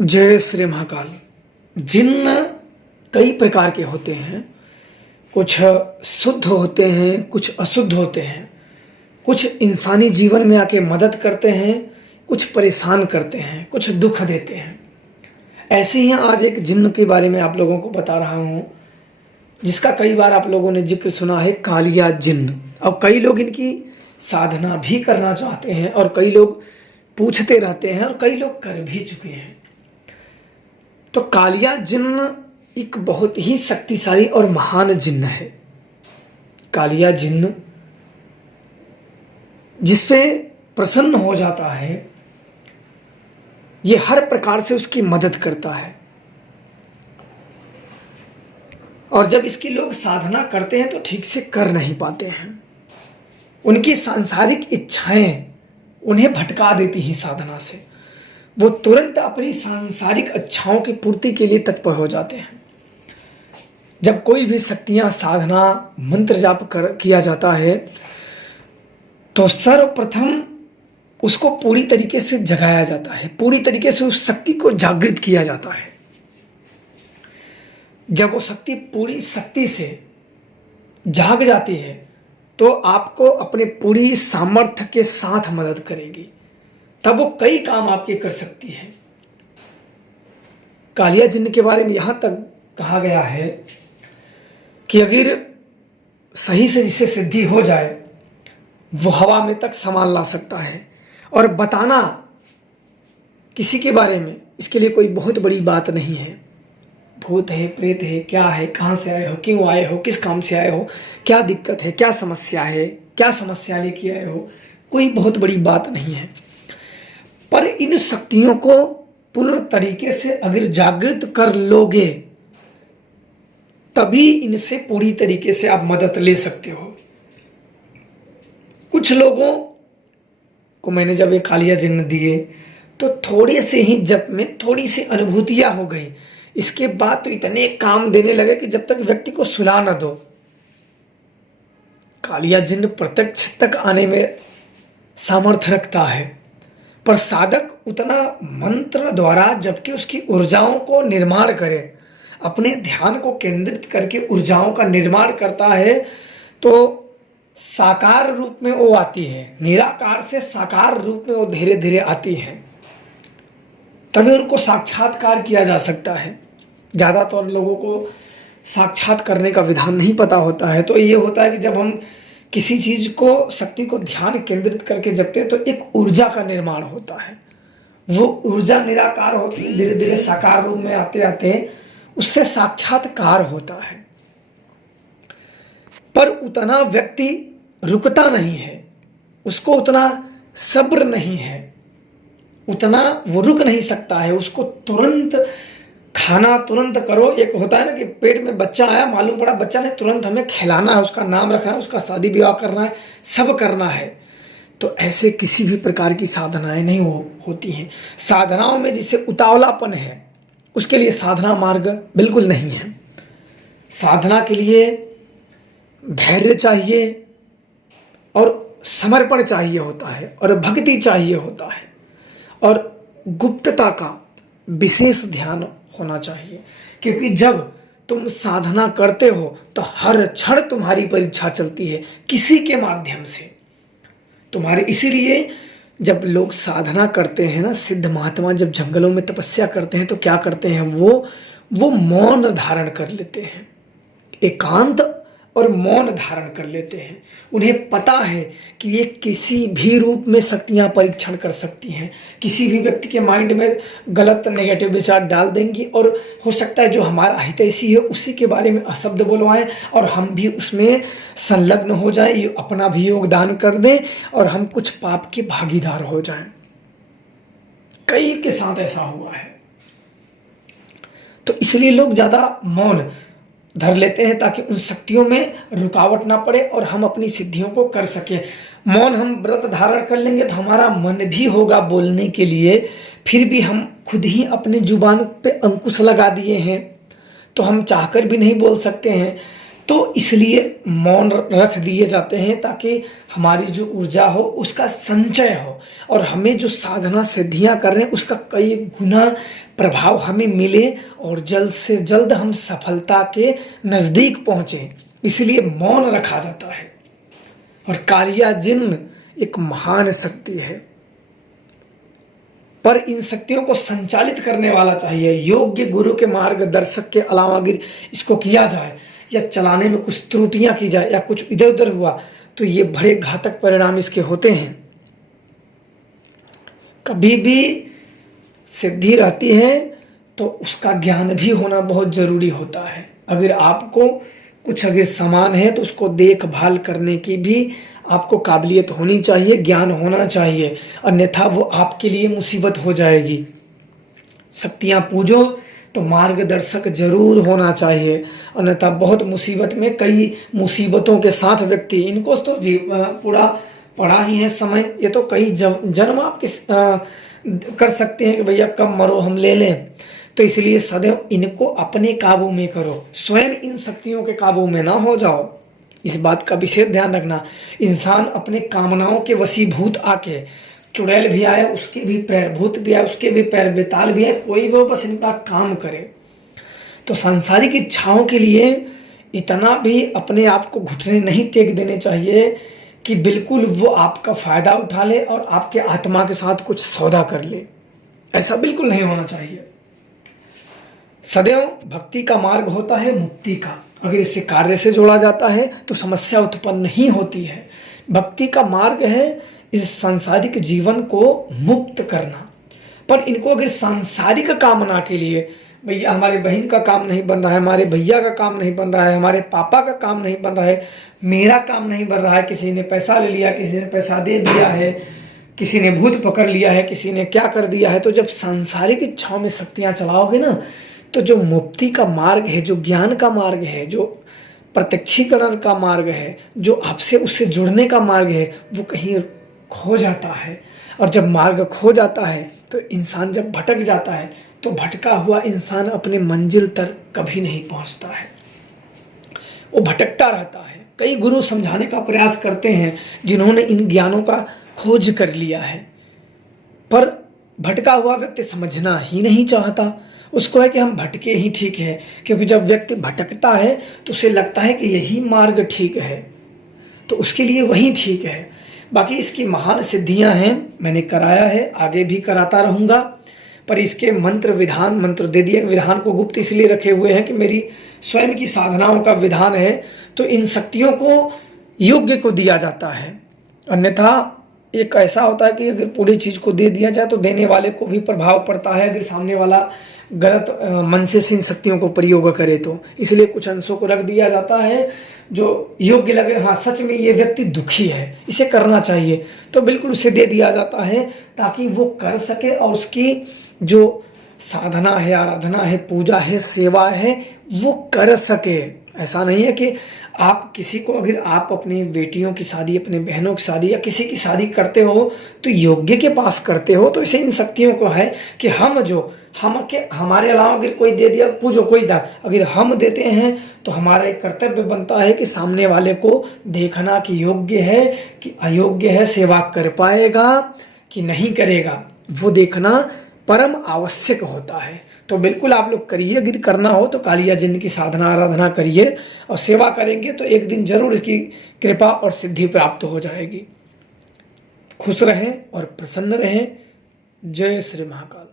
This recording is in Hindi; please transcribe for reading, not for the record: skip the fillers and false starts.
जय श्री महाकाल। जिन्न कई प्रकार के होते हैं। कुछ शुद्ध होते हैं, कुछ अशुद्ध होते हैं। कुछ इंसानी जीवन में आके मदद करते हैं, कुछ परेशान करते हैं, कुछ दुख देते हैं। ऐसे ही आज एक जिन्न के बारे में आप लोगों को बता रहा हूँ, जिसका कई बार आप लोगों ने जिक्र सुना है, कालिया जिन्न। अब कई लोग इनकी साधना भी करना चाहते हैं और कई लोग पूछते रहते हैं और कई लोग कर भी चुके हैं। तो कालिया जिन्न एक बहुत ही शक्तिशाली और महान जिन्न है। कालिया जिन्न जिसपे प्रसन्न हो जाता है, ये हर प्रकार से उसकी मदद करता है। और जब इसकी लोग साधना करते हैं तो ठीक से कर नहीं पाते हैं। उनकी सांसारिक इच्छाएं उन्हें भटका देती हैं साधना से। वो तुरंत अपनी सांसारिक इच्छाओं की पूर्ति के लिए तत्पर हो जाते हैं। जब कोई भी शक्तियां साधना मंत्र जाप किया जाता है तो सर्वप्रथम उसको पूरी तरीके से जगाया जाता है, पूरी तरीके से उस शक्ति को जागृत किया जाता है। जब वो शक्ति पूरी शक्ति से जाग जाती है तो आपको अपने पूरी सामर्थ्य के साथ मदद करेगी, तब वो कई काम आपके कर सकती है। कालिया जिन्न के बारे में यहां तक कहा गया है कि अगर सही से जिसे सिद्धि हो जाए वो हवा में तक सामान ला सकता है। और बताना किसी के बारे में इसके लिए कोई बहुत बड़ी बात नहीं है। भूत है, प्रेत है, क्या है, कहाँ से आए हो, क्यों आए हो, किस काम से आए हो, क्या दिक्कत है, क्या समस्या है, क्या समस्या लेके आए हो, कोई बहुत बड़ी बात नहीं है। पर इन शक्तियों को पूर्ण तरीके से अगर जागृत कर लोगे तभी इनसे पूरी तरीके से आप मदद ले सकते हो। कुछ लोगों को मैंने जब ये कालिया जिन्न दिए तो थोड़े से ही जप में थोड़ी सी अनुभूतियां हो गई। इसके बाद तो इतने काम देने लगे कि जब तक व्यक्ति को सुला न दो। कालिया जिन्न प्रत्यक्ष तक आने में सामर्थ्य रखता है, पर साधक उतना मंत्र द्वारा जबकि उसकी ऊर्जाओं को निर्माण करे, अपने ध्यान को केंद्रित करके ऊर्जाओं का निर्माण करता है तो साकार रूप में वो आती है। निराकार से साकार रूप में वो धीरे धीरे आती है, तभी उनको साक्षात्कार किया जा सकता है। ज़्यादातर लोगों को साक्षात करने का विधान नहीं पता होता है। तो ये होता है कि जब हम किसी चीज़ को, शक्ति को ध्यान केंद्रित करके जपते हैं तो एक ऊर्जा का निर्माण होता है। वो ऊर्जा निराकार होती है, धीरे धीरे साकार रूप में आते आते उससे साक्षात्कार होता है। पर उतना व्यक्ति रुकता नहीं है, उसको उतना सब्र नहीं है, उतना वो रुक नहीं सकता है। उसको तुरंत खाना तुरंत करो। एक होता है ना कि पेट में बच्चा आया, मालूम पड़ा बच्चा ने, तुरंत हमें खिलाना है, उसका नाम रखना है, उसका शादी विवाह करना है, सब करना है। तो ऐसे किसी भी प्रकार की साधनाएं नहीं होती हैं। साधनाओं में जिसे उतावलापन है उसके लिए साधना मार्ग बिल्कुल नहीं है। साधना के लिए धैर्य चाहिए और समर्पण चाहिए होता है और भक्ति चाहिए होता है और गुप्तता का विशेष ध्यान होना चाहिए। क्योंकि जब तुम साधना करते हो तो हर क्षण तुम्हारी परीक्षा चलती है किसी के माध्यम से तुम्हारे। इसीलिए जब लोग साधना करते हैं ना, सिद्ध महात्मा जब जंगलों में तपस्या करते हैं तो क्या करते हैं, वो मौन धारण कर लेते हैं, एकांत और मौन धारण कर लेते हैं। उन्हें पता है कि ये किसी भी रूप में शक्तियां परीक्षण कर सकती हैं, किसी भी व्यक्ति के माइंड में गलत नेगेटिव विचार डाल देंगी और हो सकता है जो हमारा हितैषी है उसी के बारे में अशब्द बुलवाएं और हम भी उसमें संलग्न हो जाएं, अपना भी योगदान कर दें और हम कुछ पाप के भागीदार हो जाएं। कई के साथ ऐसा हुआ है। तो इसलिए लोग ज़्यादा मौन धर लेते हैं ताकि उन शक्तियों में रुकावट ना पड़े और हम अपनी सिद्धियों को कर सकें। मौन हम व्रत धारण कर लेंगे तो हमारा मन भी होगा बोलने के लिए, फिर भी हम खुद ही अपनी जुबान पे अंकुश लगा दिए हैं तो हम चाहकर भी नहीं बोल सकते हैं। तो इसलिए मौन रख दिए जाते हैं ताकि हमारी जो ऊर्जा हो उसका संचय हो और हमें जो साधना सिद्धियां कर रहे हैं उसका कई गुना प्रभाव हमें मिले और जल्द से जल्द हम सफलता के नज़दीक पहुँचें, इसलिए मौन रखा जाता है। और कालिया जिन्न एक महान शक्ति है, पर इन शक्तियों को संचालित करने वाला चाहिए। योग्य गुरु के मार्गदर्शक के अलावा अगर इसको किया जाए या चलाने में कुछ त्रुटियां की जाए या कुछ इधर उधर हुआ तो ये बड़े घातक परिणाम इसके होते हैं। कभी भी सिद्धि रहती है तो उसका ज्ञान भी होना बहुत जरूरी होता है। अगर आपको कुछ अगर सामान है तो उसको देखभाल करने की भी आपको काबिलियत होनी चाहिए, ज्ञान होना चाहिए, अन्यथा वो आपके लिए मुसीबत हो जाएगी। शक्तियाँ पूजो तो मार्गदर्शक जरूर होना चाहिए, अन्यथा बहुत मुसीबत में, कई मुसीबतों के साथ व्यक्ति, इनको तो पूरा पड़ा ही है समय, ये तो कई जन्म आप कर सकते हैं कि भैया कब मरो हम ले लें। तो इसलिए सदैव इनको अपने काबू में करो, स्वयं इन शक्तियों के काबू में ना हो जाओ। इस बात का विशेष ध्यान रखना। इंसान अपने कामनाओं के वशीभूत आके, चुड़ैल भी आए उसके भी पैर, भूत भी आए उसके भी पैर, बेताल भी आए कोई भी, बस इनका काम करे। तो सांसारिक इच्छाओं के लिए इतना भी अपने आप को घुटने नहीं टेक देने चाहिए कि बिल्कुल वो आपका फायदा उठा ले और आपके आत्मा के साथ कुछ सौदा कर ले। ऐसा बिल्कुल नहीं होना चाहिए। सदैव भक्ति का मार्ग होता है मुक्ति का। अगर इसे कार्य से जोड़ा जाता है तो समस्या उत्पन्न नहीं होती है। भक्ति का मार्ग है इस सांसारिक जीवन को मुक्त करना। पर इनको अगर सांसारिक कामना के लिए, भैया हमारे बहन का काम नहीं बन रहा है, हमारे भैया का काम नहीं बन रहा है, हमारे पापा का काम नहीं बन रहा है, मेरा काम नहीं बन रहा है, किसी ने पैसा ले लिया, किसी ने पैसा दे दिया है, किसी ने भूत पकड़ लिया है, किसी ने क्या कर दिया है, तो जब सांसारिक इच्छाओं में शक्तियाँ चलाओगे ना तो जो मुक्ति का मार्ग है, जो ज्ञान का मार्ग है, जो प्रत्यक्षीकरण का मार्ग है, जो आपसे उससे जुड़ने का मार्ग है, वो कहीं खो जाता है। और जब मार्ग खो जाता है तो इंसान जब भटक जाता है तो भटका हुआ इंसान अपने मंजिल तक कभी नहीं पहुंचता है, वो भटकता रहता है। कई गुरु समझाने का प्रयास करते हैं जिन्होंने इन ज्ञानों का खोज कर लिया है, पर भटका हुआ व्यक्ति समझना ही नहीं चाहता। उसको है कि हम भटके ही ठीक है, क्योंकि जब व्यक्ति भटकता है तो उसे लगता है कि यही मार्ग ठीक है, तो उसके लिए वही ठीक है। बाकी इसकी महान सिद्धियां हैं, मैंने कराया है, आगे भी कराता रहूँगा। पर इसके मंत्र दे दिए। विधान को गुप्त इसलिए रखे हुए हैं कि मेरी स्वयं की साधनाओं का विधान है, तो इन शक्तियों को योग्य को दिया जाता है। अन्यथा एक ऐसा होता है कि अगर पूरी चीज़ को दे दिया जाए तो देने वाले को भी प्रभाव पड़ता है, अगर सामने वाला गलत मन से इन शक्तियों को प्रयोग करे तो। इसलिए कुछ अंशों को रख दिया जाता है जो योग्य लगे, हाँ सच में ये व्यक्ति दुखी है, इसे करना चाहिए, तो बिल्कुल उसे दे दिया जाता है ताकि वो कर सके और उसकी जो साधना है, आराधना है, पूजा है, सेवा है, वो कर सके। ऐसा नहीं है कि आप किसी को, अगर आप अपनी बेटियों की शादी, अपने बहनों की शादी या किसी की शादी करते हो तो योग्य के पास करते हो, तो इसे इन शक्तियों को है कि हमारे अलावा अगर कोई दे दिया पूजो, कोई दा, अगर हम देते हैं तो हमारा एक कर्तव्य बनता है कि सामने वाले को देखना कि योग्य है कि अयोग्य है, सेवा कर पाएगा कि नहीं करेगा, वो देखना परम आवश्यक होता है। तो बिल्कुल आप लोग करिए, अगर करना हो तो कालिया जिन्न की साधना आराधना करिए और सेवा करेंगे तो एक दिन जरूर इसकी कृपा और सिद्धि प्राप्त हो जाएगी। खुश रहें और प्रसन्न रहें। जय श्री महाकाल।